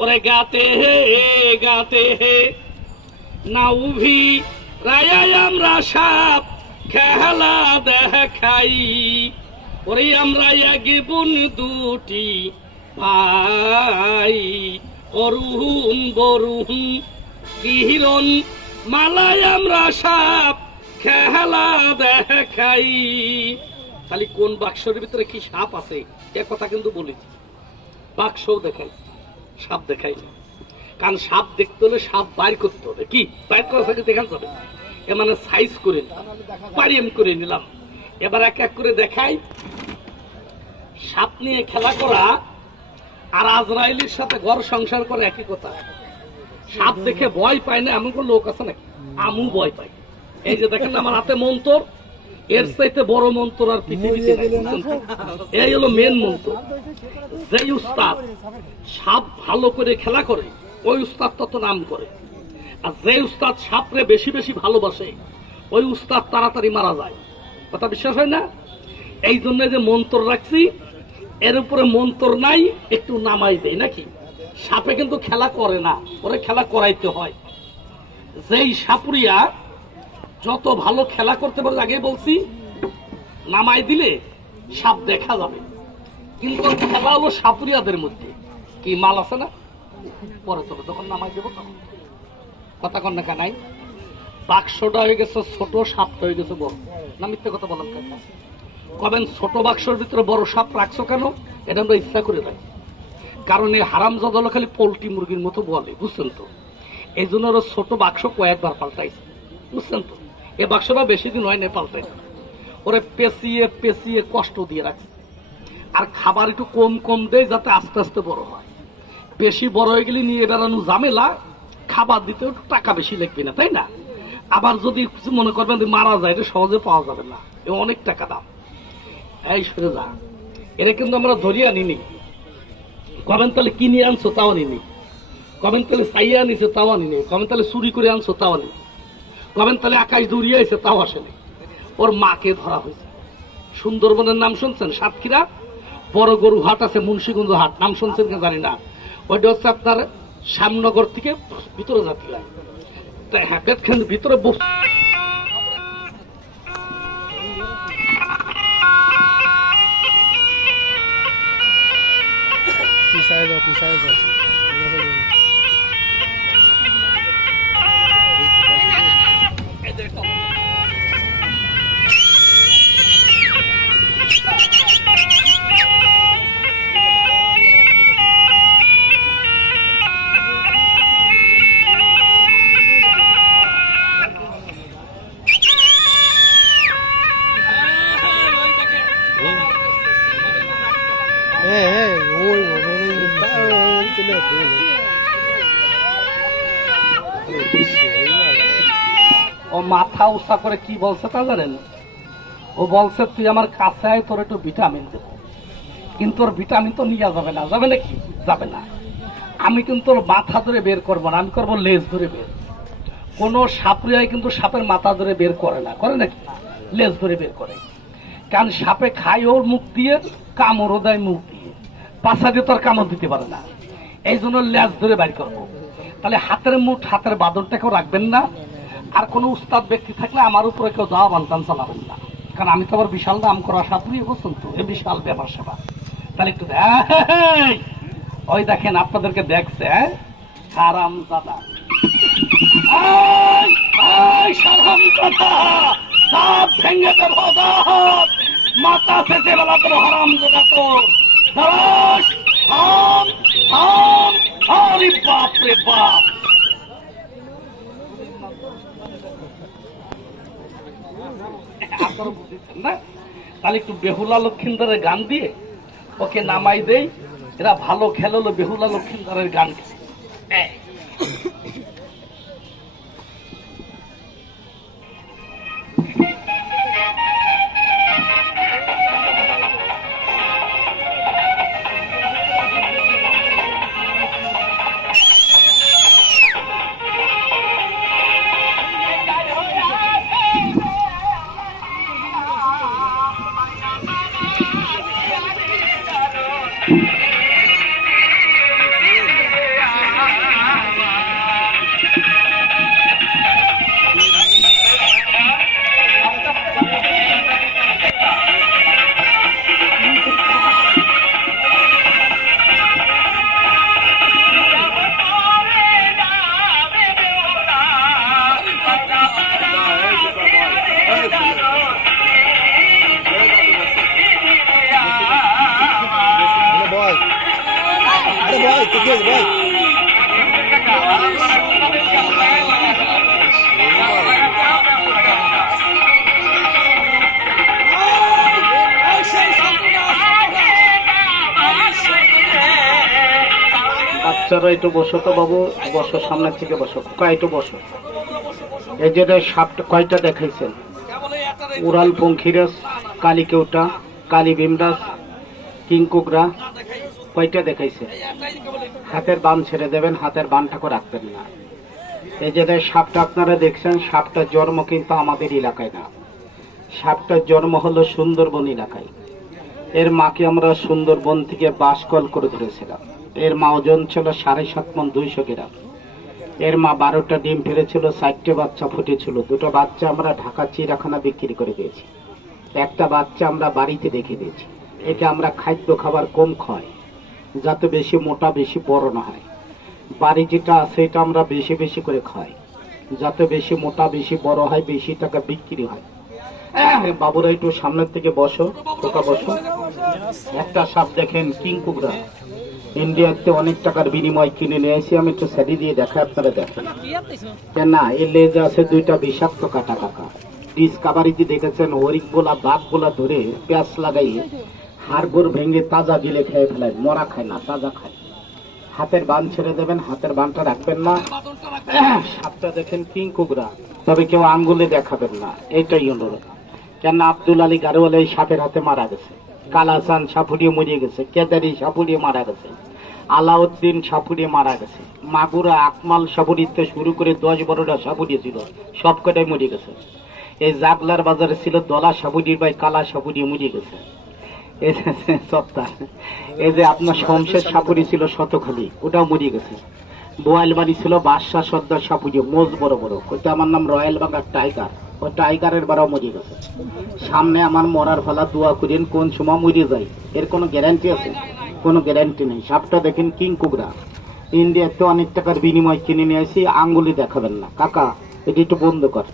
ওরে গাতে হে না উভি রায় আমরা সাপ খেলা দেখাই। ওরে আমরা এক বোন দুটি ভাই, অরুণ বরুণ কিরণ মালায় আমরা সাপ খেলা দেখাই। খালি কোন বাক্সের ভিতরে কি সাপ আছে এ কথা কিন্তু বলেছি, বাক্সও দেখাই, সাপ দেখাই না। কারণ সাপ দেখতে হলে সাপ বাইর করতে হবে, কি বাইর করা থাকে দেখান যাবে, এ মানে সাইজ করে পারি আমি করে নিলাম। এবার এক এক করে দেখাই। সাপ নিয়ে খেলা করা আর আজরাইলের সাথে ঘর সংসার করে একই কথা। সাপ দেখে ভয় পায় না এমন কোন লোক আছে নাকি? আমু ভয় পাই। এই যে দেখেন আমার হাতে মন্ত্র, এর চাইতে বড় মন্ত্র আর পৃথিবীতে নাই। এই হলো মেন মন্ত্র। যে উস্তাদ সাপ ভালো করে খেলা করে ওই উস্তাদ তত নাম করে, আর যে উস্তাদ সাপরে বেশি বেশি ভালোবাসে ওই উস্তাদ তাড়াতাড়ি মারা যায়। কথা বিশ্বাস হয় না? এই জন্য যে মন্ত্র রাখছি, এর উপরে মন্ত্র নাই একটু নামাই দেয় নাকি। সাপে কিন্তু খেলা করে না, ওরে খেলা করাইতে হয়। যেই সাপুরিয়া যত ভালো খেলা করতে পারে, আগে বলছি নামাই দিলে সাপ দেখা যাবে। কিন্তু খেলা হলো সাপুরিয়াদের মধ্যে কি মাল আছে না, পরে তবে যখন নামাই দেবো তখন। কথা কন না কানাই, বাক্সটা হয়ে গেছে ছোট, সাপটা হয়ে গেছে বড়। না মিথ্যে কথা বলেন কেন? কবেন ছোট বাক্সের ভিতরে বড় সাপ রাখছো কেন? এটা আমরা ইচ্ছা করে রাখি, কারণ এই হারামজাদা হলো খালি পোল্ট্রি মুরগির মতো বলে, বুঝছেন তো? এই জন্য ওরা ছোট বাক্স কয়েকবার পাল্টাইছে, বুঝছেন তো? এই বাক্সটা বেশি দিন হয় না পাল্টাইছে, ওরে পেঁচিয়ে পেঁচিয়ে কষ্ট দিয়ে রাখছে। আর খাবার একটু কম কম দেয় যাতে আস্তে আস্তে বড় হয়। বেশি বড় হয়ে গেলে নিয়ে বেড়ানো ঝামেলা, খাবার দিতে একটু টাকা বেশি লাগবে না, তাই না? আবার যদি কিছু মনে করবেন মারা যায়, এটা সহজে পাওয়া যাবে না, এ অনেক টাকা দাম। এই সরে যা, এটা কিন্তু আমরা ধরিয়ে আনিনি। কবেন তাহলে কিনে আনছো তাও আনিনি, কবেন তাহলে চাইয়া আনিছে তাও আনিনি, কবেন তাহলে চুরি করে আনছো তাও আনি, কবেন তাহলে আকাশ দৌড়িয়ে আইছে তাও আসেনি। ওর মাকে ধরা হয়েছে। সুন্দরবনের নাম শুনছেন? সাতক্ষীরা বড় গরু হাট আছে, মুন্সিগঞ্জ হাট, নাম শুনছেন কেন জানি না। ওইটা হচ্ছে আপনার শ্যামনগর থেকে ভিতরে যাতে লাগে, তাই হ্যাঁ বেদখান ভিতরে বস। ও মাথা উঁচা করে কি বলছে তা জানেন? ও বলছে তুই আমার কাছে আয়, তোর একটু ভিটামিন দেবো। কিন্তু ওর ভিটামিন তো নিয়ে যাবে না, যাবে নাকি? যাবে না। আমি কিন্তু ওর মাথা ধরে বের করবো না, আমি করবো লেজ ধরে বের। কোন সাপুরিয়ায় কিন্তু সাপের মাথা ধরে বের করে না, করে নাকি? লেজ ধরে বের করে। কারণ সাপে খায় ওর মুখ দিয়ে, কামড়ও দেয় মুখ দিয়ে, পাছা দিয়ে তো আর কামড় দিতে পারে না। এই জন্য লেজ ধরে বের করবো। তাহলে হাতের মুঠ, হাতের বাদরটাকেও রাখবেন না। আর কোন উস্তাদ ব্যক্তি থাকলে আমার উপরে কেউ যাওয়া বান্তান চালাবেন না, কারণ আমি তো আবার বিশাল দাম করা সাপুরি, বুঝছেন তো? এ বিশাল ব্যাপার সেবা। তাহলে একটু ওই দেখেন আপনাদেরকে দেখছে হারামজাদা, দাঁত ভেঙে দেবো, দাঁত মাথা শেষে বেলা তো হারামজাদা তো। আরে বাপ রে বাপ, আপনারা বুঝেছেন না? তাহলে একটু বেহুলা লক্ষিন্দরের গান দিয়ে ওকে নামাই দেই। এরা ভালো খেললো বেহুলা লক্ষিন্দরের গান। বাচ্চারা একটু বসো তো বাবু, বসো, সামনের থেকে বসো, খোকা একটু বসো। এই যে সাপটা কয়টা দেখাইছেন? উড়াল পঙ্খিরাজ, কালী কেউটা, কালী ভীমরাজ, কিংকুকরা, কয়টা দেখাইছে? হাতের বান ছেড়ে দেবেন, হাতের বানটাকে রাখবেন না। এই যে সাপটা আপনারা দেখছেন, সাপটার জন্ম কিন্তু আমাদের এলাকায় না, সাপটার জন্ম হলো সুন্দরবন এলাকায়। এর মাকে আমরা সুন্দরবন থেকে বাসকল করে ধরেছিলাম। এর মা ওজন ছিল 7.5 মণ 200 গ্রাম। এর মা 12টা ডিম ফেলেছিল, 4টে বাচ্চা ফুটেছিল। 2টো বাচ্চা আমরা ঢাকা চিড়িয়াখানা বিক্রি করে দিয়েছি, একটা বাচ্চা আমরা বাড়িতে রেখে দিয়েছি। একে আমরা খাদ্য খাবার কম খাই, যাতে বেশি মোটা বেশি বড় না হয়। বাড়ি যেটা আছে এটা আমরা বেশি বেশি করে খাই, যাতে বেশি মোটা বেশি বড় হয়, বেশি টাকা বিক্রি হয়। বাবুরা একটু সামনের থেকে বসো, খোকা বসো। একটা সাপ দেখেন, কিংকুকরা, ইন্ডিয়াতে অনেক টাকার বিনিময় কিনে নিয়ে এসে আমি একটু স্যারি দিয়ে দেখা, আপনারা দেখেন না। এর লেজ আছে 2টা বিষাক্ত কাটা কাকা। ডিসকাভারিতে দেখেছেন হরিক গোলা বাঘ গোলা ধরে পেঁয়াজ লাগাইয়ে হাড়গোড় ভেঙে তাজা গিলে খেয়ে ফেলায়, মরা খায় না, তাজা খায়। হাতের বান ছেড়ে দেবেন, হাতের বানটা রাখবেন না। সাপটা দেখেন কিংকুকরা, তবে কেউ আঙ্গুলে দেখাবেন না, এইটাই অনুরোধ। কেন আব্দুল আলী গারোয়াল এই সাপের হাতে মারা গেছে, কালাচান সাপুড়িয়ে মরিয়ে গেছে, কেদারি সাপুড়িয়ে মারা গেছে, আলাউদ্দিন সাপুড়িয়ে মারা গেছে, মাগুরা আকমাল সাপুড়িতে শুরু করে 10-12টা সাপুড়িয়ে ছিল, সবকটাই মরে গেছে। এই জাগলার বাজারে ছিল দলা সাপুড়ির ভাই কালা সাপুড়িয়ে মরিয়ে গেছে। এই যে আপনার শমশের সাপুড়ি ছিল শতখালি, ওটাও মরিয়ে গেছে। বোয়াল বাড়ি ছিল বাদশাহ সর্দার সাপুড়িয়ে, মোজ বড় বড়, ওইটা আমার নাম রয়্যাল বাংলার টাইগার, ওই টাইগারের বারাও মরে গেছে। সামনে আমার মরার ফলা দোয়া করেন, কোন সময় মরে যায় এর কোনো গ্যারান্টি আছে? কোনো গ্যারান্টি নেই। সাপটা দেখেন কিংকুকরা, ইন্ডিয়াতে অনেক টাকার বিনিময় কিনে নিয়ে আসি, আঙ্গুলি দেখাবেন না কাকা, এটি একটু বন্ধ কর।